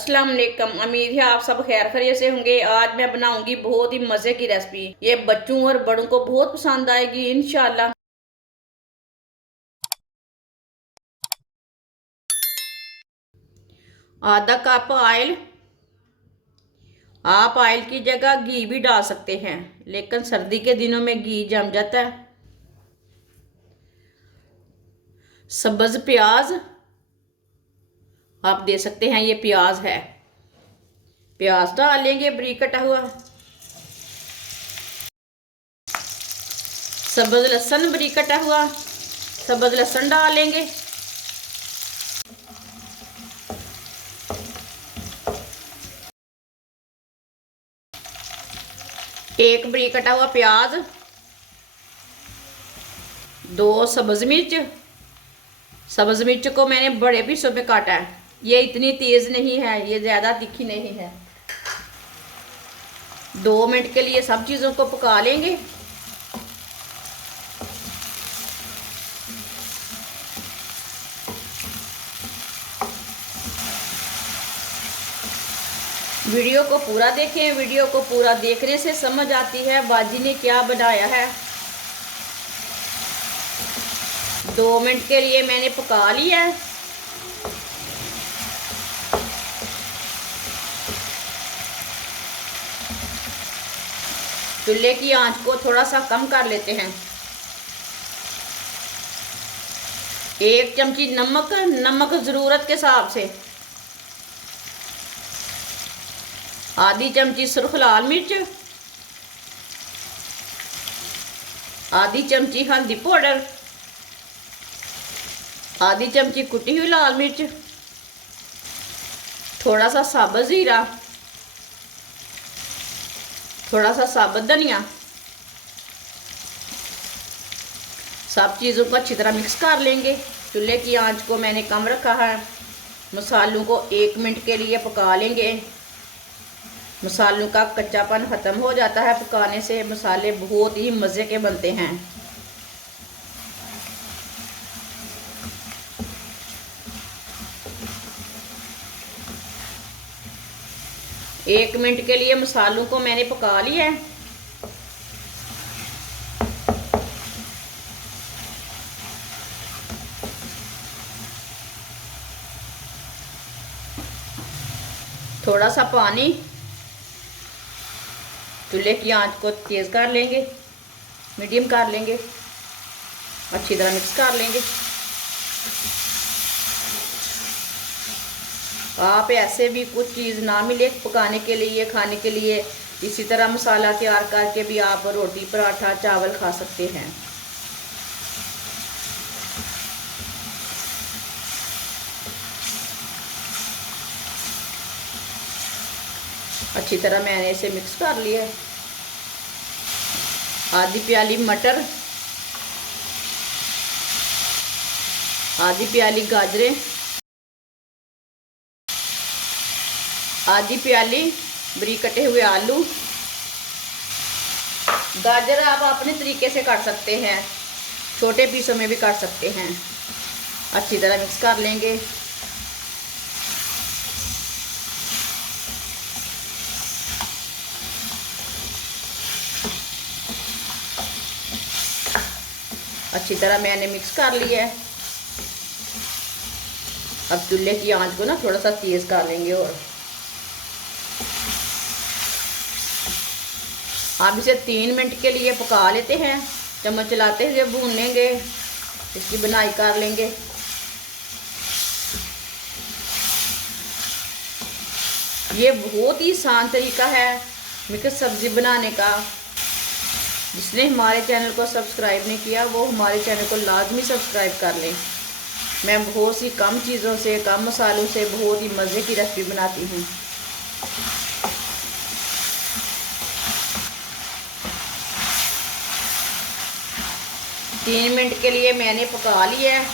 अस्सलाम वालेकुम। उम्मीद है आप सब खैर खैरियत से होंगे। आज मैं बनाऊंगी बहुत ही मजे की रेसिपी। ये बच्चों और बड़ों को बहुत पसंद आएगी इंशाल्लाह। आधा कप ऑयल। आप ऑयल की जगह घी भी डाल सकते हैं, लेकिन सर्दी के दिनों में घी जम जाता है। सब्ज प्याज आप दे सकते हैं, ये प्याज है। प्याज डाल लेंगे बारीक कटा हुआ। सब्ज लहसुन बारीक कटा हुआ, सब्ज लहसुन डाल लेंगे। एक बारीक कटा हुआ प्याज, दो सब्ज मिर्च। सब्ज मिर्च को मैंने बड़े पीसों में काटा है। ये इतनी तेज नहीं है, ये ज़्यादा तीखी नहीं है। 2 मिनट के लिए सब चीज़ों को पका लेंगे। वीडियो को पूरा देखें। वीडियो को पूरा देखने से समझ आती है बाजी ने क्या बनाया है। 2 मिनट के लिए मैंने पका लिया है। चूल्हे की आंच को थोड़ा सा कम कर लेते हैं। 1 चमची नमक, नमक ज़रूरत के हिसाब से। आधी चमची सुर्ख लाल मिर्च, आधी चमची हल्दी पाउडर, आधी चमची कुटी हुई लाल मिर्च, थोड़ा सा साबुत जीरा, थोड़ा सा साबुत धनिया। सब चीज़ों को अच्छी तरह मिक्स कर लेंगे। चूल्हे की आंच को मैंने कम रखा है। मसालों को 1 मिनट के लिए पका लेंगे। मसालों का कच्चापन ख़त्म हो जाता है पकाने से। मसाले बहुत ही मज़े के बनते हैं। एक मिनट के लिए मसालों को मैंने पका लिया है। थोड़ा सा पानी, चूल्हे की आंच को तेज़ कर लेंगे, मीडियम कर लेंगे, अच्छी तरह मिक्स कर लेंगे। आप ऐसे भी कुछ चीज़ ना मिले पकाने के लिए, खाने के लिए, इसी तरह मसाला तैयार करके भी आप रोटी, पराठा, चावल खा सकते हैं। अच्छी तरह मैंने इसे मिक्स कर लिया है। आधी प्याली मटर, आधी प्याली गाजरें, आधी प्याली बारीक कटे हुए आलू। गाजर आप अपने तरीके से काट सकते हैं, छोटे पीसों में भी काट सकते हैं। अच्छी तरह मिक्स कर लेंगे। अच्छी तरह मैंने मिक्स कर लिया है। अब चूल्हे की आंच को ना थोड़ा सा तेज़ कर लेंगे और आप इसे 3 मिनट के लिए पका लेते हैं। चम्मच चलाते हुए भून लेंगे, इसकी बनाई कर लेंगे। ये बहुत ही आसान तरीका है मिक्स सब्ज़ी बनाने का। जिसने हमारे चैनल को सब्सक्राइब नहीं किया वो हमारे चैनल को लाजमी सब्सक्राइब कर लें। मैं बहुत सी कम चीज़ों से, कम मसालों से बहुत ही मज़े की रेसिपी बनाती हूँ। तीन मिनट के लिए मैंने पका लिया है।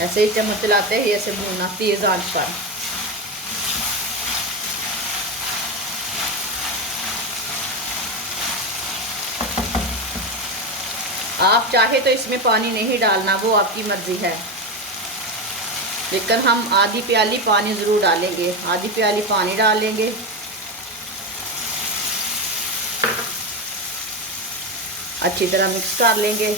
ऐसे ही चम्मच चलाते हुए ऐसे भूनना तेज़ आंच पर। आप चाहे तो इसमें पानी नहीं डालना, वो आपकी मर्ज़ी है। लेकिन हम आधी प्याली पानी ज़रूर डालेंगे, आधी प्याली पानी डालेंगे। अच्छी तरह मिक्स कर लेंगे।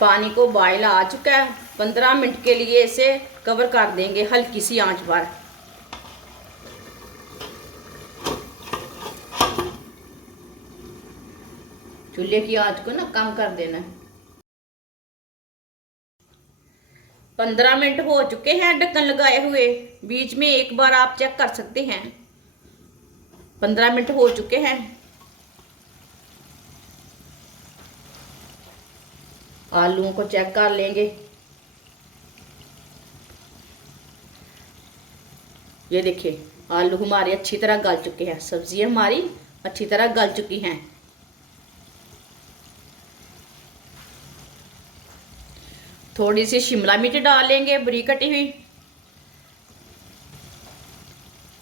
पानी को बॉयल आ चुका है। 15 मिनट के लिए इसे कवर कर देंगे हल्की सी आंच पर। चूल्हे की आंच को ना कम कर देना है। 15 मिनट हो चुके हैं ढक्कन लगाए हुए। बीच में एक बार आप चेक कर सकते हैं। 15 मिनट हो चुके हैं। आलूओं को चेक कर लेंगे। ये देखिए आलू हमारे अच्छी तरह गल चुके हैं, सब्जी हमारी अच्छी तरह गल चुकी हैं। थोड़ी सी शिमला मिर्च डालेंगे बारीक कटी हुई।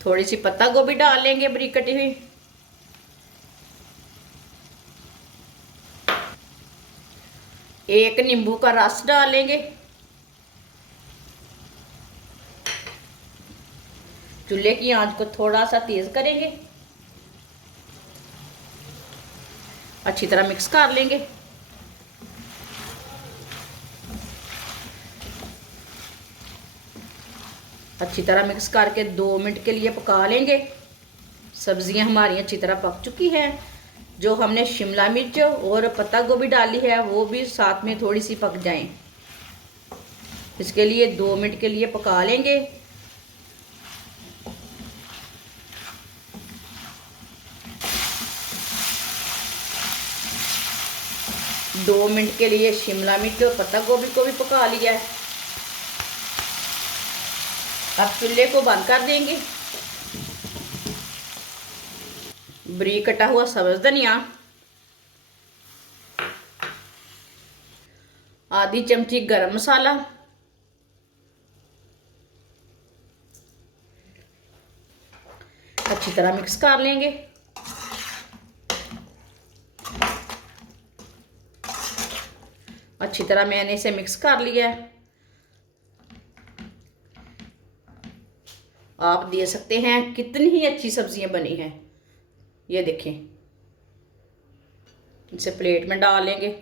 थोड़ी सी पत्ता गोभी डाल लेंगे बारीक कटी हुई। एक नींबू का रस डालेंगे। चूल्हे की आंच को थोड़ा सा तेज करेंगे। अच्छी तरह मिक्स कर लेंगे। अच्छी तरह मिक्स करके 2 मिनट के लिए पका लेंगे। सब्जियां हमारी अच्छी तरह पक चुकी हैं। जो हमने शिमला मिर्च और पत्ता गोभी डाली है वो भी साथ में थोड़ी सी पक जाएं। इसके लिए 2 मिनट के लिए पका लेंगे। दो मिनट के लिए शिमला मिर्च और पत्ता गोभी को भी पका लिया है। अब चूल्हे को बंद कर देंगे। बारीक कटा हुआ सब्ज धनिया, आधी चमची गरम मसाला, अच्छी तरह मिक्स कर लेंगे। अच्छी तरह मैंने इसे मिक्स कर लिया है। आप देख सकते हैं कितनी ही अच्छी सब्जियां बनी हैं। ये देखें, इसे प्लेट में डाल लेंगे।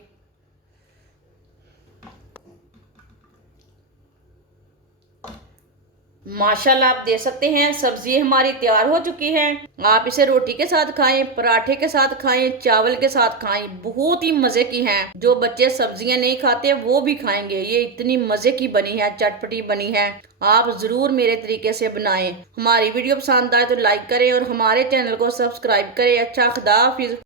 माशाल्लाह आप देख सकते हैं सब्जी हमारी तैयार हो चुकी है। आप इसे रोटी के साथ खाएं, पराठे के साथ खाएं, चावल के साथ खाएं, बहुत ही मज़े की हैं। जो बच्चे सब्जियां नहीं खाते वो भी खाएंगे। ये इतनी मज़े की बनी है, चटपटी बनी है। आप ज़रूर मेरे तरीके से बनाएं। हमारी वीडियो पसंद आए तो लाइक करें और हमारे चैनल को सब्सक्राइब करें। अच्छा, खुदा हाफिज़।